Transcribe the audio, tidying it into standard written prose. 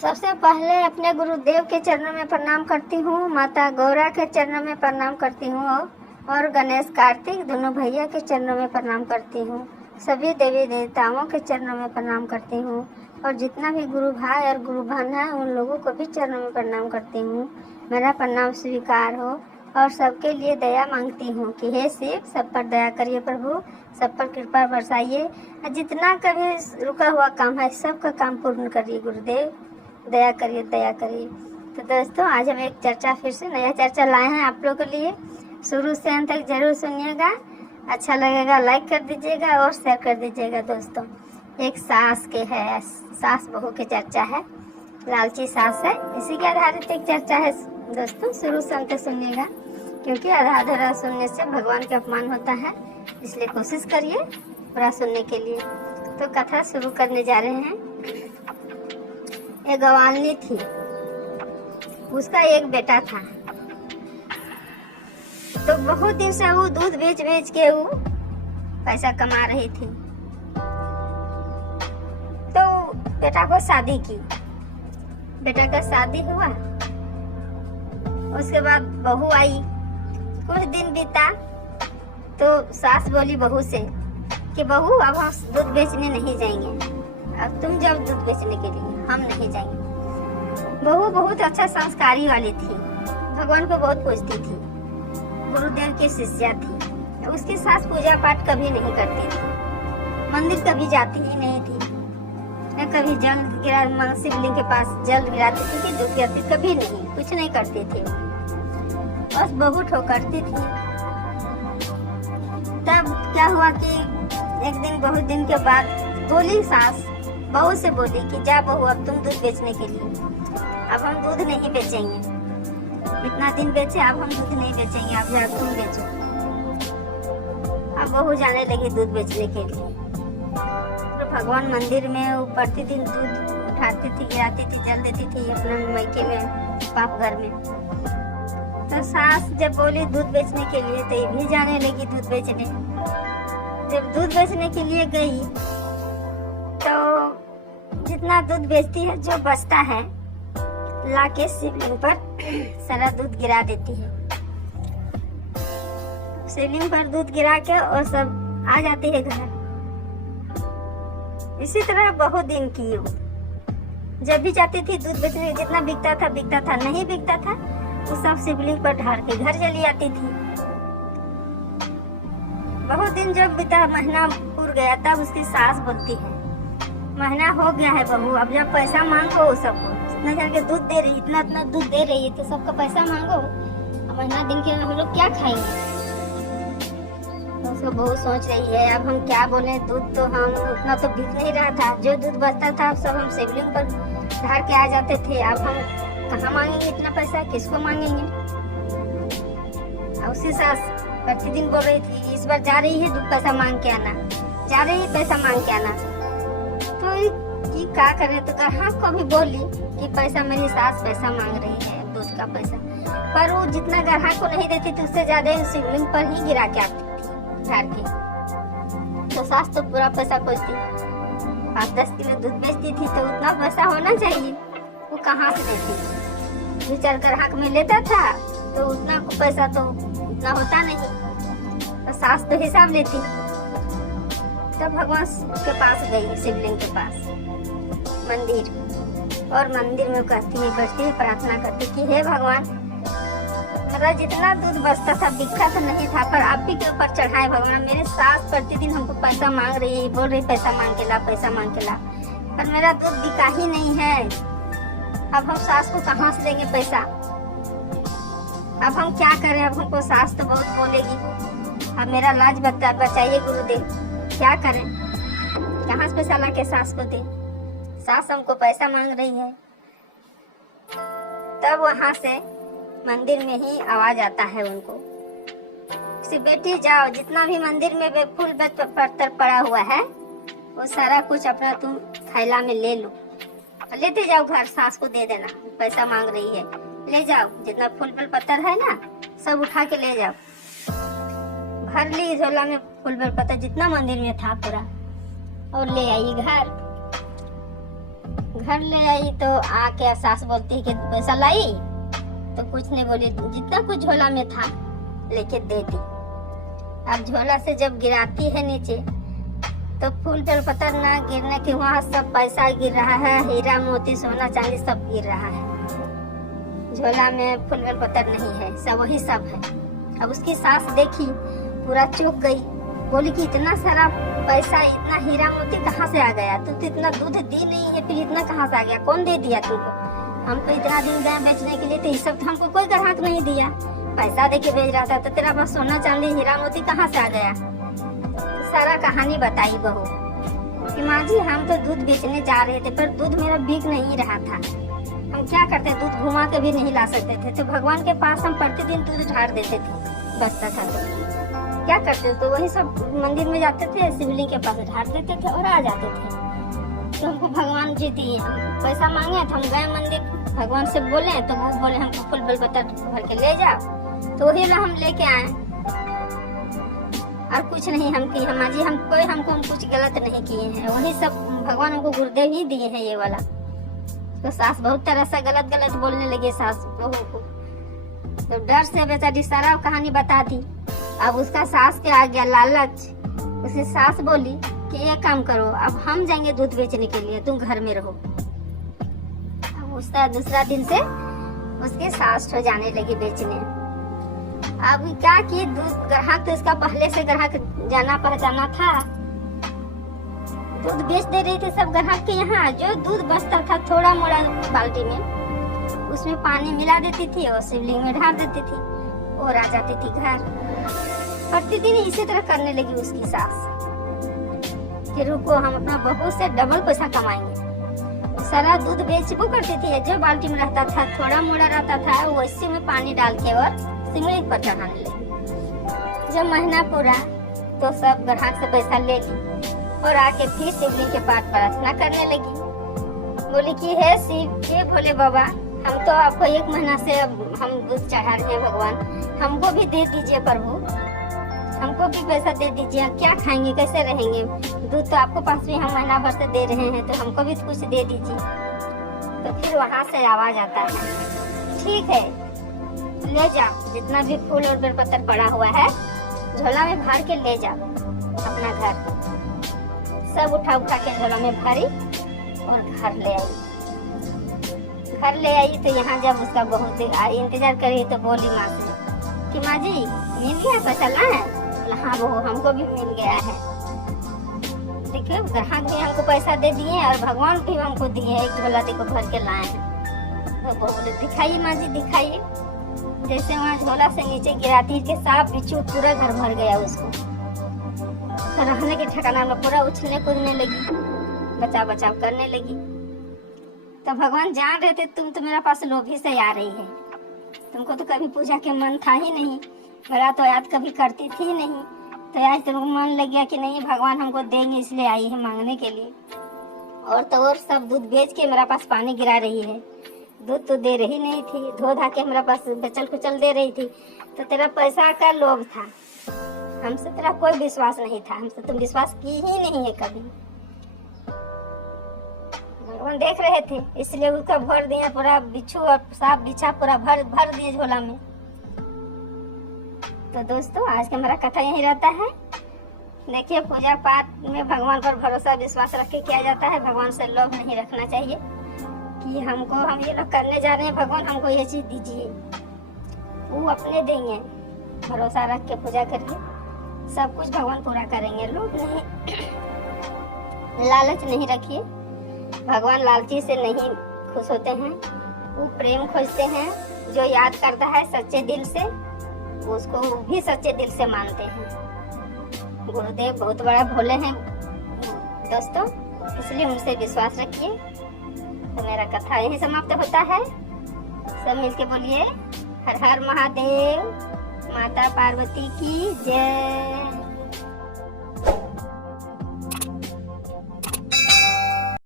सबसे पहले अपने गुरुदेव के चरणों में प्रणाम करती हूँ, माता गौरा के चरणों में प्रणाम करती हूँ और गणेश कार्तिक दोनों भैया के चरणों में प्रणाम करती हूँ। सभी देवी देवताओं के चरणों में प्रणाम करती हूँ और जितना भी गुरु भाई और गुरु बहन है उन लोगों को भी चरणों में प्रणाम करती हूँ। मेरा प्रणाम स्वीकार हो और सबके लिए दया मांगती हूँ कि हे शिव, सब पर दया करिए प्रभु, सब पर कृपा बरसाइए। जितना कभी रुका हुआ काम है सबका काम पूर्ण करिए गुरुदेव, दया करिए दया करिए। तो दोस्तों, आज हम एक चर्चा फिर से नया चर्चा लाए हैं आप लोगों के लिए। शुरू से अंत तक जरूर सुनिएगा, अच्छा लगेगा लाइक कर दीजिएगा और शेयर कर दीजिएगा। दोस्तों, एक सास के है, सास बहू की चर्चा है, लालची सास है, इसी के आधारित एक चर्चा है। दोस्तों, शुरू से अंत तक सुनिएगा क्योंकि आधा आधा सुनने से भगवान का अपमान होता है, इसलिए कोशिश करिए पूरा सुनने के लिए। तो कथा शुरू करने जा रहे हैं। एक गवालनी थी, उसका एक बेटा था। तो बहुत दिन से वो दूध बेच बेच के वो पैसा कमा रही थी। तो बेटा को शादी की, बेटा का शादी हुआ, उसके बाद बहू आई। कुछ दिन बीता तो सास बोली बहू से कि बहू, अब हम दूध बेचने नहीं जाएंगे, अब तुम जाओ दूध बेचने के लिए, हम नहीं जाएंगे। बहू बहुत अच्छा संस्कारी वाली थी, भगवान को बहुत पूजती थी, गुरुदेव की शिष्या थी। तो उसकी सास पूजा पाठ कभी नहीं करती थी, मंदिर कभी जाती ही नहीं थी, न कभी जल गिरा शिवलिंग के पास जल गिराती थी कि दूध गिराती, कभी नहीं, कुछ नहीं करती थी, बस बहू ठोकरती थी। तब क्या हुआ कि एक दिन बहुत दिन के बाद बोली सास बहू से बोली कि जा बहू, अब तुम दूध बेचने के लिए, अब हम दूध नहीं बेचेंगे, इतना दिन बेचे, अब हम दूध नहीं बेचेंगे, अब जा तुम बेचो। अब बहू जाने लगी दूध बेचने के लिए। तो भगवान मंदिर में वो प्रतिदिन दूध उठाती थी, गिराती थी, जल देती थी अपने मैके में, बाप घर में। तो सास जब बोली दूध बेचने के लिए तो ये भी जाने लगी दूध बेचने। जब दूध बेचने के लिए गई तो जितना दूध बेचती है, जो बचता है लाके शिवलिंग पर सारा दूध गिरा देती है। शिवलिंग पर दूध गिरा के और सब आ जाती है घर। इसी तरह बहुत दिन की वो जब भी जाती थी दूध बेचने, जितना बिकता था, नहीं बिकता था वो सब शिवलिंग पर ढार के घर चली आती थी। बहुत दिन जब बीता, महीना पूर गया, तब उसकी सास बोलती है महीना हो गया है बहू, अब जब पैसा मांगो सबको, इतना करके दूध दे रही, इतना दूध दे रही है तो सबका पैसा मांगो, महीना दिन के हम लोग क्या खाएंगे। तो उसको बहू सोच रही है अब हम क्या बोले, दूध तो हम उतना तो बिक नहीं रहा था, जो दूध बचता था सब हम शिवलिंग पर ढार के आ जाते थे, अब हम कहाँ मांगेंगे इतना पैसा, किसको मांगेंगे। और उसी सास प्रतिदिन बोल रही थी इस बार जा रही है दूध पैसा मांग के आना, जा रही है पैसा मांग के आना। तो कि क्या करे, तो कहाँ को भी बोली कि पैसा, मेरी सास पैसा मांग रही है दूध का पैसा, पर वो जितना ग्राहक को नहीं देती थी उससे ज्यादा शिवलिंग पर ही गिरा के आती थी ढार के। तो सास तो पूरा पैसा खोजती, 5-10 किलो दूध बेचती थी तो उतना पैसा होना चाहिए, वो कहाँ से देती। 2-4 ग्राहक में लेता था तो उतना पैसा तो उतना होता नहीं, तो सास तो हिसाब लेती। तब भगवान के पास गई, शिवलिंग के पास मंदिर, और मंदिर में बैठती प्रार्थना करती कि हे भगवान, मेरा जितना दूध बचता था बिकता तो नहीं था, पर आप ही के ऊपर चढ़ाए भगवान। मेरे सास प्रतिदिन हमको पैसा मांग रही है, बोल रही पैसा मांग के ला, पैसा मांग के ला, पर मेरा दूध बिका ही नहीं है। अब हम सास को कहाँ से देंगे पैसा, अब हम क्या करें, अब हमको सास तो बहुत बोलेगी, अब मेरा लाज बचाइए गुरुदेव, क्या करें, कहाँ से पैसा लाके सास को दे, सास हमको पैसा मांग रही है। तब वहां से मंदिर में ही आवाज आता है उनको, बेटी जाओ, जितना भी मंदिर में फूल पत्थर पड़ा हुआ है वो सारा कुछ अपना तुम थैला में ले लो, लेते जाओ घर, सास को दे देना, पैसा मांग रही है, ले जाओ, जितना फूल पत्थर है ना सब उठा के ले जाओ। भर ली झोला में फूल पत्थर जितना मंदिर में था पूरा, और ले आई घर। घर ले आई तो आके सास बोलती है कि पैसा लाई, तो कुछ नहीं बोली, जितना कुछ झोला में था लेके दे दी। अब झोला से जब गिराती है नीचे तो फूल पर पत्थर ना गिरने के वहाँ सब पैसा गिर रहा है, हीरा मोती सोना चांदी सब गिर रहा है। झोला में फूल पर पत्थर नहीं है, सब वही सब है। अब उसकी सास देखी, पूरा चौंक गई, बोली कि इतना सारा पैसा, इतना हीरा मोती कहाँ से आ गया? तू तो इतना दूध दी नहीं है, फिर इतना कहाँ से आ गया? कौन दे दिया तुमको? हमको इतना दिन गए बेचने के लिए, तो ये सब तो हमको कोई ग्राहक नहीं दिया, पैसा दे के भेज रहा था, तो तेरा पास सोना चांदी हीरा मोती कहाँ से आ गया? तो सारा कहानी बताई बहू कि माँ जी हम तो दूध बेचने जा रहे थे, पर दूध मेरा बिक नहीं रहा था, हम क्या करते, दूध घुमा के भी नहीं ला सकते थे, तो भगवान के पास हम प्रतिदिन दूध ढार देते थे, बचता था तो क्या करते, तो वही सब मंदिर में जाते थे, शिवलिंग के पास ढार देते थे और आ जाते थे। तो हमको भगवान जी दिए, पैसा मांगे तो हम गए मंदिर, भगवान से बोले तो वो बोले हमको फूल बेलपत्र भर के ले जाओ, तो वही ला हम लेके आए। और कुछ नहीं हम किए, माँ जी हम कुछ गलत नहीं किए हैं, वही सब भगवान हमको गुरुदेव ही दिए हैं ये वाला। तो सास बहुत तरह से गलत बोलने लगे सास बहू को, तो डर से बेचारी सारा कहानी बता दी। अब उसका सास के आ गया लालच, उसे सास बोली कि ये काम करो, अब हम जाएंगे दूध बेचने के लिए, तुम घर में रहो। अब उसका दूसरा दिन से उसके सास हो जाने लगी बेचने। अब क्या किए, दूध ग्राहक तो इसका पहले से ग्राहक जाना पहचाना था, दूध बेच दे रही थी सब ग्राहक के यहाँ। जो दूध बचता था थोड़ा मोड़ा बाल्टी में, उसमें पानी मिला देती थी और शिवलिंग में ढाल देती थी और आ जाती थी घर। प्रतिदिन इसी तरह करने लगी उसकी सास कि रुको हम अपना बहू से डबल पैसा कमाएंगे। सारा दूध बेचबो करती थी, जो बाल्टी में रहता था थोड़ा मोड़ा रहता था वैसे में पानी डाल के और शिवलिंग पर चढ़ाने लगी। जब महीना पूरा तो सब ग्राहक से पैसा ले ली और आके फिर शिवलिंग के पाठ प्रार्थना करने लगी। बोली कि हे शिव, हे भोले बाबा, हम तो आपको 1 महीना से हम दूध चढ़ा रहे हैं, भगवान हमको भी दे दीजिए प्रभु, हमको भी पैसा दे दीजिए, क्या खाएंगे कैसे रहेंगे, दूध तो आपको पास भी हम महीना भर से दे रहे हैं, तो हमको भी कुछ दे दीजिए। तो फिर वहाँ से आवाज आता है, ठीक है ले जाओ, जितना भी फूल और बेलपत्र पड़ा हुआ है झोला में भर के ले जाओ अपना घर। सब उठा के झोला में भरी और घर ले आई। तो यहाँ जब उसका बहुत इंतजार करी तो बोली माँ से कि माँ जी मिल गया पैसा लाए? हाँ बहू हमको भी मिल गया है। देखिए ग्राहक भी हमको पैसा दे दिए और भगवान भी हमको दिए, एक झोला देखो भर के लाए हैं। तो बोले दिखाइए माँ जी दिखाइए। जैसे वहाँ झोला से नीचे गिराती के सांप बिच्छू पूरा घर भर गया उसको, तो रहने के ठिकाना में पूरा उछलने कूदने लगी, बचाव करने लगी। तो भगवान जान रहे थे तुम तो मेरा पास लोभी से आ रही है, तुमको तो कभी पूजा के मन था ही नहीं, मेरा तो याद कभी करती थी नहीं, तो आज तुमको मन लग गया कि नहीं भगवान हमको देंगे इसलिए आई है मांगने के लिए। और तो और सब दूध बेच के मेरा पास पानी गिरा रही है, दूध तो दे रही नहीं थी, धो धा के मेरा पास बचल कुचल दे रही थी। तो तेरा पैसा का लोभ था, हमसे तेरा कोई विश्वास नहीं था, हमसे तुम विश्वास की ही नहीं है कभी। भगवान देख रहे थे इसलिए उसका भर दिया, पूरा बिच्छू और सांप बिच्छा पूरा भर दिए झोला में। तो दोस्तों आज का हमारा कथा यही रहता है। देखिए पूजा पाठ में भगवान पर भरोसा विश्वास रख के किया जाता है, भगवान से लोभ नहीं रखना चाहिए कि हम ये लोग करने जा रहे हैं, भगवान हमको ये चीज दीजिए, वो अपने देंगे। भरोसा रख के पूजा करिए, सब कुछ भगवान पूरा करेंगे। लोग नहीं, लालच नहीं रखिए, भगवान लालची से नहीं खुश होते हैं, वो प्रेम खोजते हैं। जो याद करता है सच्चे दिल से उसको वो भी सच्चे दिल से मानते हैं। गुरुदेव बहुत बड़ा भोले हैं दोस्तों, इसलिए उनसे विश्वास रखिए। तो मेरा कथा यही समाप्त होता है। सब मिलके बोलिए हर हर महादेव, माता पार्वती की जय।